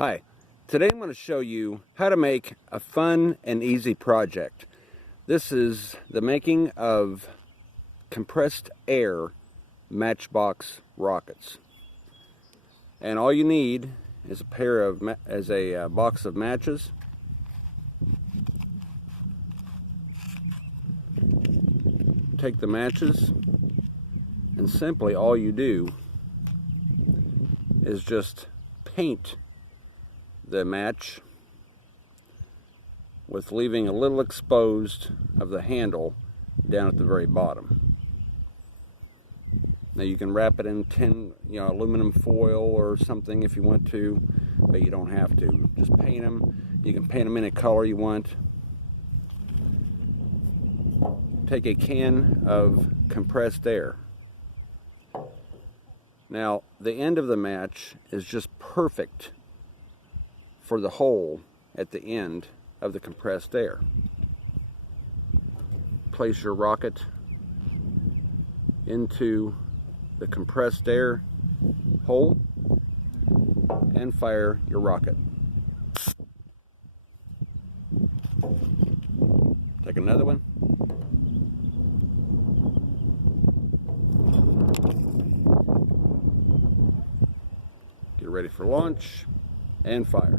Hi, today I'm going to show you how to make a fun and easy project. This is the making of compressed air Matchbox rockets. And all you need is a box of matches, take the matches, and simply all you do is just paint the match with leaving a little exposed of the handle down at the very bottom. Now you can wrap it in aluminum foil or something if you want to, but you don't have to. Just paint them. You can paint them any color you want. Take a can of compressed air. Now the end of the match is just perfect for the hole at the end of the compressed air. Place your rocket into the compressed air hole and fire your rocket. Take another one. Get ready for launch and fire.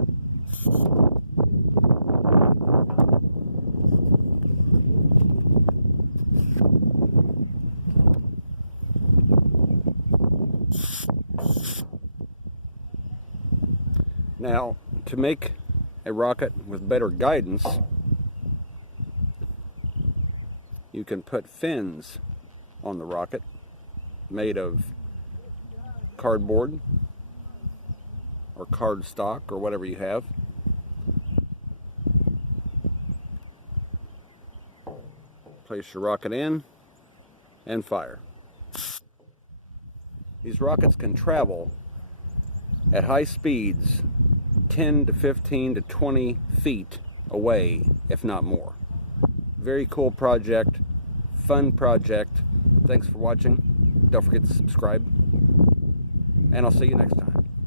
Now, to make a rocket with better guidance, you can put fins on the rocket made of cardboard or cardstock or whatever you have. Place your rocket in and fire. These rockets can travel at high speeds 10 to 15 to 20 feet away, if not more. Very cool project, fun project. Thanks for watching. Don't forget to subscribe, and I'll see you next time.